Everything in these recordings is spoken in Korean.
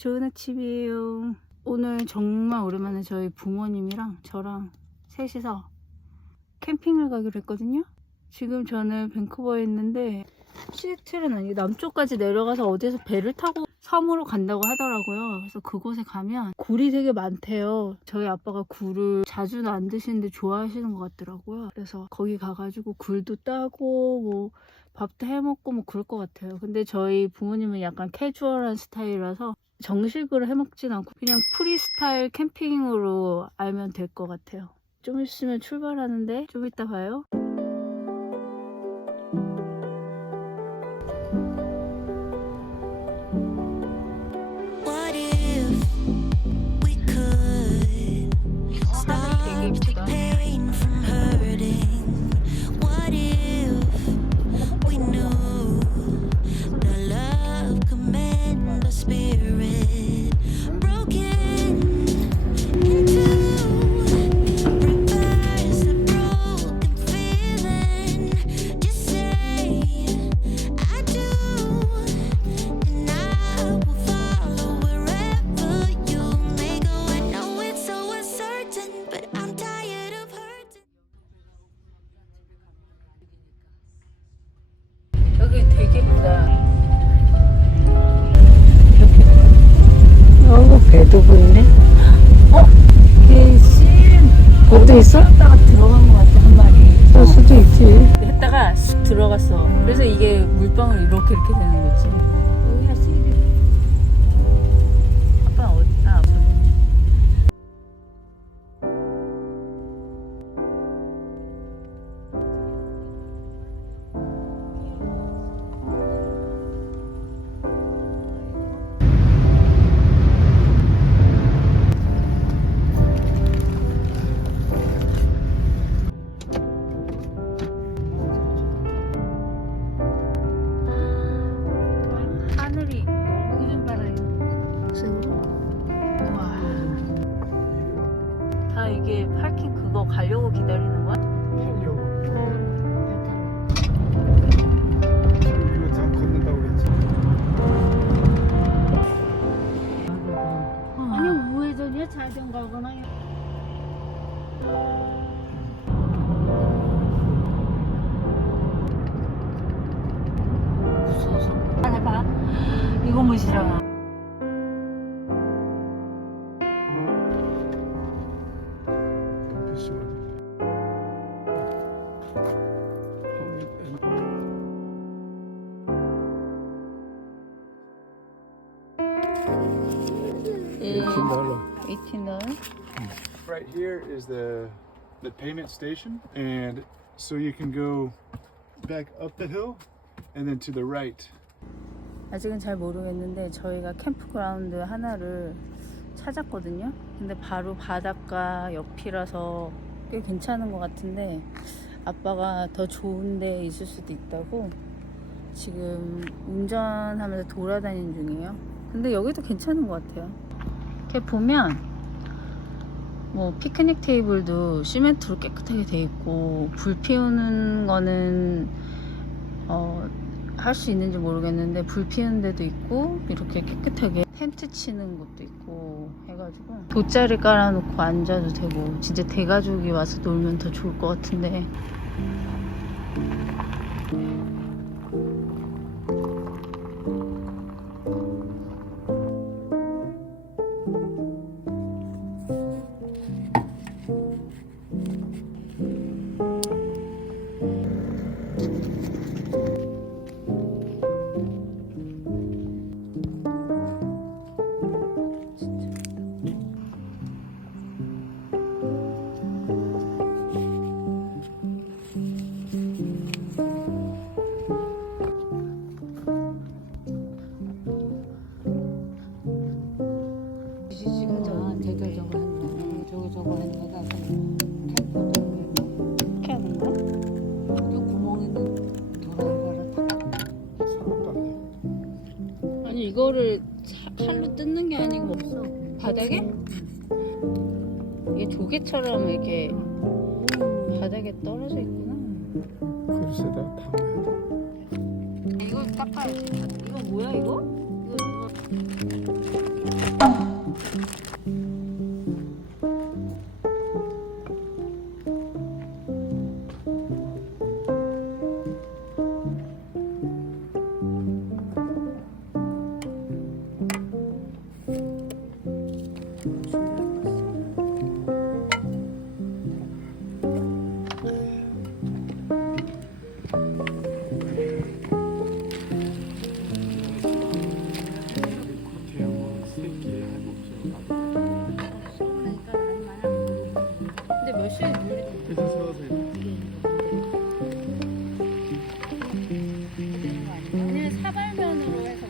좋은 아침이에요. 오늘 정말 오랜만에 저희 부모님이랑 저랑 셋이서 캠핑을 가기로 했거든요. 지금 저는 밴쿠버에 있는데 시애틀은 아니고 남쪽까지 내려가서 어디에서 배를 타고 섬으로 간다고 하더라고요. 그래서 그곳에 가면 굴이 되게 많대요. 저희 아빠가 굴을 자주는 안 드시는데 좋아하시는 것 같더라고요. 그래서 거기 가가지고 굴도 따고 뭐 밥도 해먹고 뭐 그럴 것 같아요. 근데 저희 부모님은 약간 캐주얼한 스타일이라서 정식으로 해먹진 않고 그냥 프리스타일 캠핑으로 알면 될 것 같아요. 좀 있으면 출발하는데 좀 이따 봐요. What if we could stop the pain from hurting? What if we knew that love could mend the spirit broken into reverse the broken feeling? Just say I do, and I will follow wherever you may go. I know it's so uncertain, but I'm tired of hurting. 여기 되게 예쁘다. 배도 보이네. 개신. 거기도 있어? 했다가 들어간 것 같아, 한 마리. 할 수도 있지. 했다가 쑥 들어갔어. 그래서 이게 물방울 이렇게 되는 거지. 여기가 쓰이네. 아빠 어디다? 아빠. 하늘이 너무 좀 바라요. 우와. 다 이게 파킹 그거 가려고 기다리는 거야? 이거 다 걷는다고 그랬지. 아니 우회전이야 자전거거나 무서워서. 해봐. 이거 무시잖아. $18. Right here is the payment station, and so you can go back up the hill and then to the right. 아직은 잘 모르겠는데 저희가 캠프그라운드 하나를 찾았거든요. 근데 바로 바닷가 옆이라서 꽤 괜찮은 것 같은데 아빠가 더 좋은 데 있을 수도 있다고 지금 운전하면서 돌아다니는 중이에요. 근데 여기도 괜찮은 것 같아요. 이렇게 보면 뭐 피크닉 테이블도 시멘트로 깨끗하게 돼 있고 불 피우는 거는 할 수 있는지 모르겠는데 불 피우는 데도 있고 이렇게 깨끗하게 텐트 치는 곳도 있고 해가지고 돗자리 깔아놓고 앉아도 되고 진짜 대가족이 와서 놀면 더 좋을 것 같은데 저거 하는 거다. 템포도 이렇게 하는 거야? 이 구멍에는 돌아온 거를 다 아니 이거를 칼로 뜯는 게 아니고 없어. 바닥에? 이게 조개처럼 이렇게 바닥에 떨어져 있구나. 그릇에다 담아야 돼. 이거 닦아야지. 이거 뭐야 이거? 이거 근데 몇 시에 물이 아니면 사발면으로 해서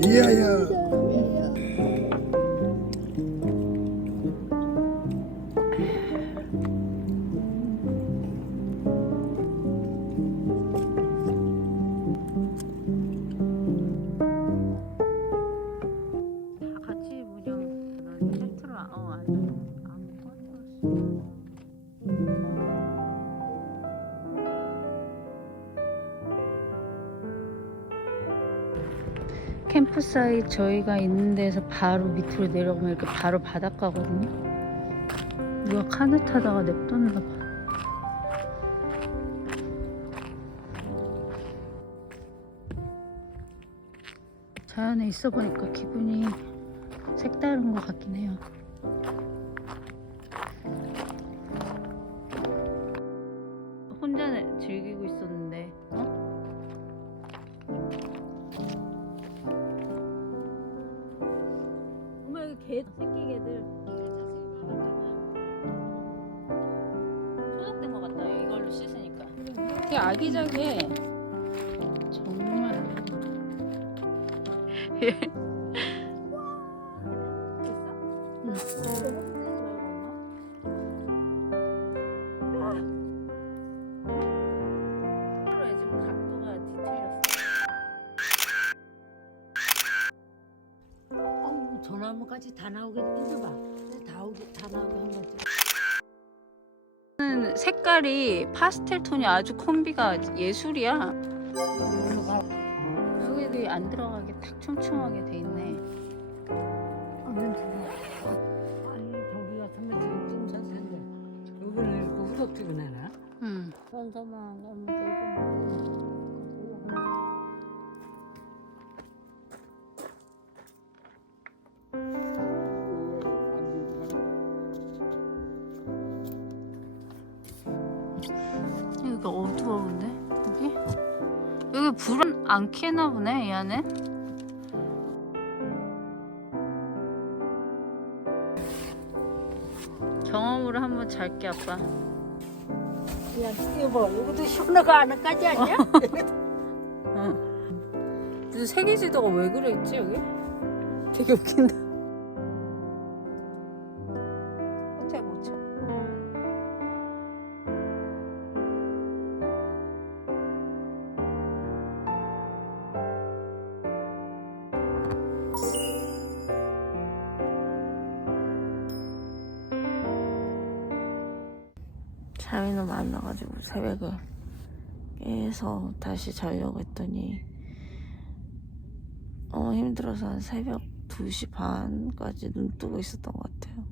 이야야. 다 같이 그냥 세트로 안 빠졌어. 캠프사이트 저희가 있는 데서 바로 밑으로 내려가면 이렇게 바로 바닷가거든요. 누가 카누 타다가 냅뒀나 봐. 자연에 있어 보니까 기분이 색다른 것 같긴 해요. 혼자 즐기고 있었는데, 엄마 여기 개, 새끼 개들 소독된 것 같다. 이걸로 씻으니까. 되게 아기자기해. 정말. 저 나무까지 다 나오게 해줘봐. 다 나오게 한 거지. 색깔이 파스텔 톤이 아주 콤비가 예술이야. 여기로 가. 여기도 안 들어가게 탁 촘촘하게 돼 있네. 아니 저기 같으면 지금 괜찮을 텐데 여기는 이렇게 후덥지근하나? 응. 선서만 가면 되고. 여기가 어두워 근데 여기? 여기 불은 안 켜나 보네 이 안에. 경험으로 한번 잘게 아빠. 야, 여보, 이것도 시원하가 안까지 아니야? 무슨 세계지도가 왜 그래 있지 여기? 되게 웃긴다. 호텔 못 쳐. 잠이 너무 안 나가지고 새벽에 깨서 다시 자려고 했더니 힘들어서 한 새벽 2시 반까지 눈 뜨고 있었던 것 같아요.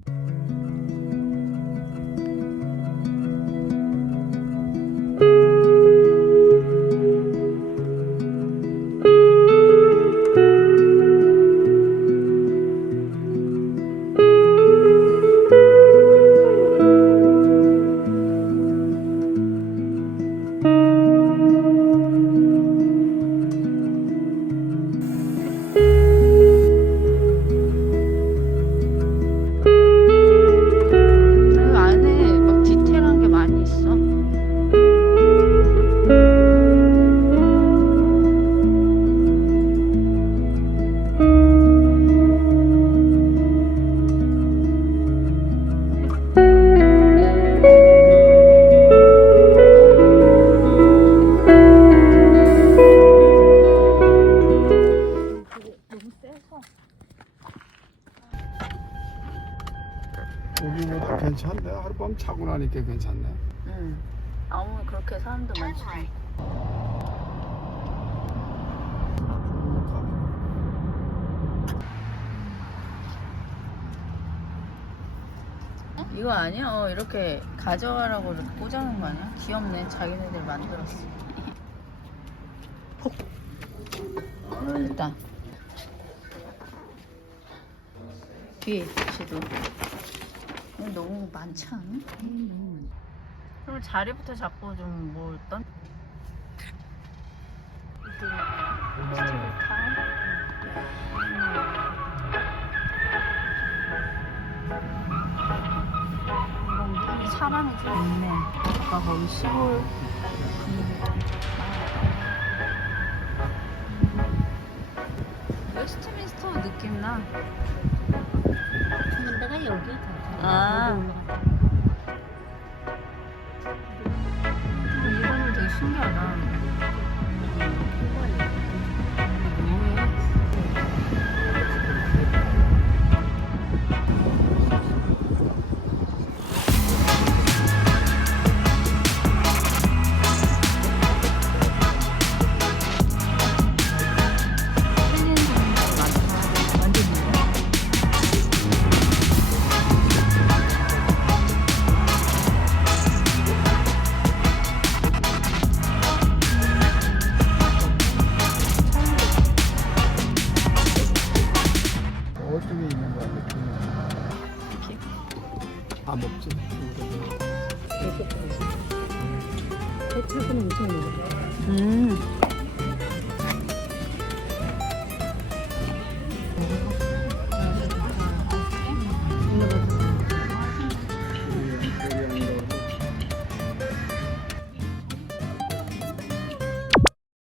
나무로 하니까 괜찮네. 응. 나무 그렇게 사람도 많지. 이거 아니야? 이렇게 가져가라고 이렇게 꽂아놓은 거 아니야? 귀엽네. 자기네들 만들었어. 됐다. 뒤에 지도. 이거 너무 많지 않아? 그럼 자리부터 잡고 좀 뭐 어떤? 사람이 좀 있네. 아까 거기 시골 웨스트민스터 느낌 나. 근데 내가 여기에 아. 이거는 되게 신기하다. 뭐해? 어떻게 있는 거야? 아 먹지. 대체분 엄청 먹어.